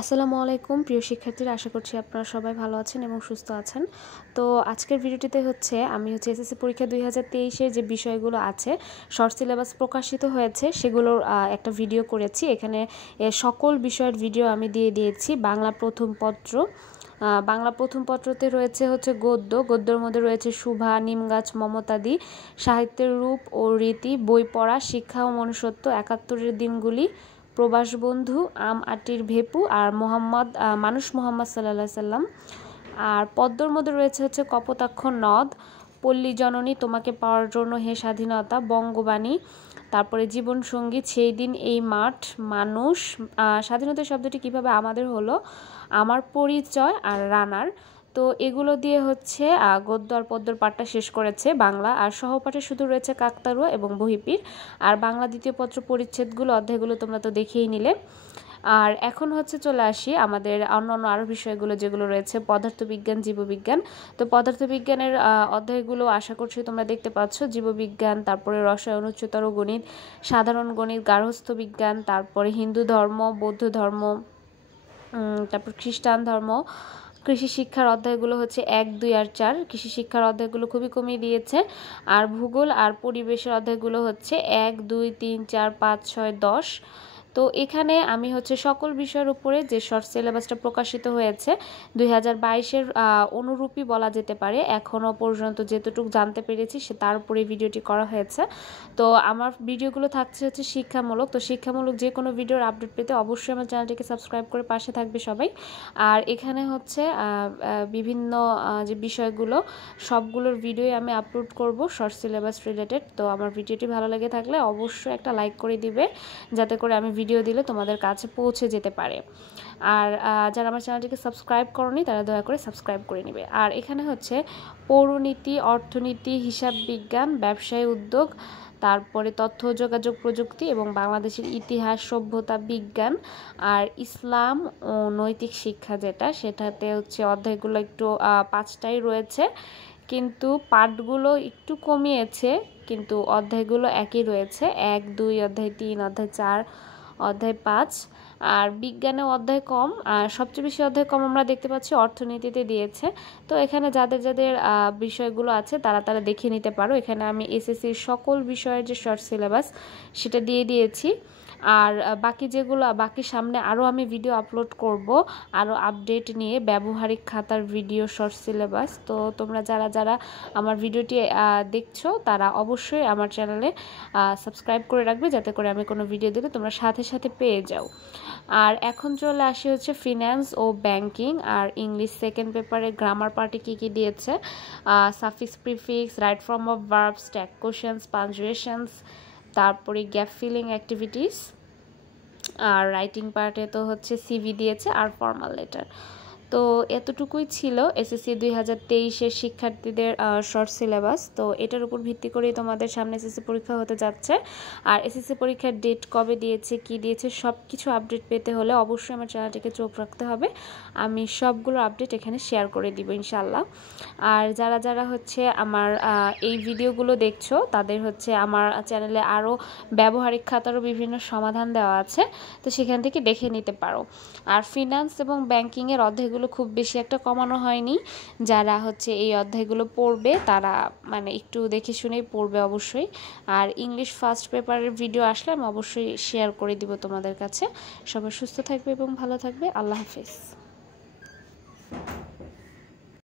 আসসালামু আলাইকুম প্রিয় শিক্ষার্থীরা, আশা করছি আপনারা সবাই ভালো আছেন এবং সুস্থ আছেন। তো আজকের ভিডিওটিতে আমি এসএসসি পরীক্ষা 2023-এর যে বিষয়গুলো আছে, শর্ট সিলেবাস প্রকাশিত হয়েছে সেগুলোর একটা ভিডিও করেছি। এখানে সকল বিষয়ের ভিডিও আমি দিয়ে দিয়েছি। বাংলা প্রথম পত্রতে রয়েছে গদ্যর মধ্যে রয়েছে শুভা, নিমগাছ, মমতাদি, সাহিত্যের রূপ ও রীতি, বই পড়া, শিক্ষা ও মনুষ্যত্ব, 71-এর দিনগুলি, প্রবাস বন্ধু, আম আটির ভেপু, আর মানুষ মোহাম্মদ সাল্লাল্লাহু আলাইহি সাল্লাম। আর পদ্মর মধ্যে রয়েছে কপোতাক্ষ নদ, পল্লী জননী, তোমাকে পাওয়ার জন্য হে স্বাধীনতা, বঙ্গবাণী, তারপরে জীবন সঙ্গীত, সেই দিন এই মাঠ, মানুষ, স্বাধীনতা শব্দটি কিভাবে আমাদের হলো, আমার পরিচয়, আর রানার। তো এগুলো দিয়ে গদ্য আর পদ্যর পাঠটা শেষ করেছে বাংলা। আর সহপাঠে শুধু রয়েছে কাকতাড়ুয়া এবং বহিপীর। আর বাংলা দ্বিতীয় পত্র পরিচ্ছেদগুলো, অধ্যায়গুলো তোমরা তো দেখেই নিলে। আর এখন চলে আসি আমাদের অন্যান্য আরও বিষয়গুলো যেগুলো রয়েছে, পদার্থবিজ্ঞান, জীববিজ্ঞান। তো পদার্থবিজ্ঞানের অধ্যায়গুলো আশা করছি তোমরা দেখতে পাচ্ছ। জীববিজ্ঞান, তারপরে রসায়ন, উচ্চতর গণিত, সাধারণ গণিত, গার্হস্থ্য বিজ্ঞান, তারপরে হিন্দু ধর্ম, বৌদ্ধ ধর্ম, তারপর খ্রিস্টান ধর্ম। কৃষি শিক্ষার অধ্যায়গুলো 1, 2 আর 4। কৃষি শিক্ষার অধ্যায়গুলো খুবই কমিয়ে দিয়েছে। আর ভূগোল আর পরিবেশের অধ্যায়গুলো 1, 2, 3, 4, 5, 6, 10। তো এখানে আমি সকল বিষয়ের উপরে যে শর্ট সিলেবাসটা প্রকাশিত হয়েছে 2022-এর অনুরূপী বলা যেতে পারে। এখনও পর্যন্ত যেতটুকু জানতে পেরেছি তার উপরে ভিডিওটি করা হয়েছে। তো আমার ভিডিওগুলো থাকছে শিক্ষামূলক। তো শিক্ষামূলক যে কোনো ভিডিওর আপডেট পেতে অবশ্যই আমার চ্যানেলটিকে সাবস্ক্রাইব করে পাশে থাকবে সবাই। আর এখানে বিভিন্ন যে বিষয়গুলো সবগুলোর ভিডিওই আমি আপলোড করব শর্ট সিলেবাস রিলেটেড। তো আমার ভিডিওটি ভালো লেগে থাকলে অবশ্যই একটা লাইক করে দিবে, যাতে করে আমি ভিডিও দিলে তোমাদের কাছে পৌঁছে যেতে পারে। আর যারা আমার চ্যানেলটিকে সাবস্ক্রাইব করনি তারা দয়া করে সাবস্ক্রাইব করে নেবে। আর এখানে পৌরনীতি, অর্থনীতি, হিসাব বিজ্ঞান, ব্যবসায় উদ্যোগ, তারপরে তথ্য যোগাযোগ প্রযুক্তি এবং বাংলাদেশের ইতিহাস, সভ্যতা, বিজ্ঞান, আর ইসলাম ও নৈতিক শিক্ষা সেটাতে অধ্যায়গুলো একটু 5টাই রয়েছে, কিন্তু পাঠগুলো একটু কমিয়েছে, কিন্তু অধ্যায়গুলো একই রয়েছে। 1, 2, অধ্যায় 3, অধ্যায় 4, অধ্যায় 5। আর বিজ্ঞানে অধ্যায় কম, আর সবচেয়ে বেশি অধ্যায় কম আমরা দেখতে পাচ্ছি অর্থনীতিতে দিয়েছে। তো এখানে যাদের বিষয়গুলো আছে তারা দেখে নিতে পারো। এখানে আমি এসএসসির সকল বিষয়ের যে শর্ট সিলেবাস সেটা দিয়ে দিয়েছি। আর বাকি সামনে আরও আমি ভিডিও আপলোড করব, আরও আপডেট নিয়ে, ব্যবহারিক খাতার ভিডিও, শর্ট সিলেবাস। তো তোমরা যারা আমার ভিডিওটি দেখছো তারা অবশ্যই আমার চ্যানেলে সাবস্ক্রাইব করে রাখবে, যাতে করে আমি কোনো ভিডিও দিলে তোমরা সাথে সাথে পেয়ে যাও। আর এখন চলে আসি ফিন্যান্স ও ব্যাংকিং আর ইংলিশ সেকেন্ড পেপারে গ্রামার পার্টে কী কী দিয়েছে। Suffix, prefix, right form of verbs, tag questions, punctuations, তারপরে গ্যাপ ফিলিং অ্যাক্টিভিটিস। আর রাইটিং পার্টে তো সিভি দিয়েছে আর ফর্মাল লেটার। তো এতটুকুই ছিল এসএসসি 2023-এর শিক্ষার্থীদের শর্ট সিলেবাস। তো এটার উপর ভিত্তি করেই তোমাদের সামনে এসএসসি পরীক্ষা হতে যাচ্ছে। আর এসএসসি পরীক্ষার ডেট কবে দিয়েছে, কি দিয়েছে, সব কিছু আপডেট পেতে হলে অবশ্যই আমার চ্যানেলটিকে চোখ রাখতে হবে। আমি সবগুলো আপডেট এখানে শেয়ার করে দিব ইনশাল্লাহ। আর যারা আমার এই ভিডিওগুলো দেখছো তাদের আমার চ্যানেলে আরও ব্যবহারিক খাতারও বিভিন্ন সমাধান দেওয়া আছে, তো সেখান থেকে দেখে নিতে পারো। আর ফিন্যান্স এবং ব্যাংকিংয়ের অধ্যায়গুলো খুব বেশি একটা কমানো হয়নি। যারা এই অধ্যায়গুলো পড়বে তারা একটু দেখে শুনেই পড়বে অবশ্যই। আর ইংলিশ ফার্স্ট পেপারের ভিডিও আসলে আমি অবশ্যই শেয়ার করে দিব তোমাদের কাছে। সবাই সুস্থ থাকবে এবং ভালো থাকবে। আল্লাহ হাফেজ।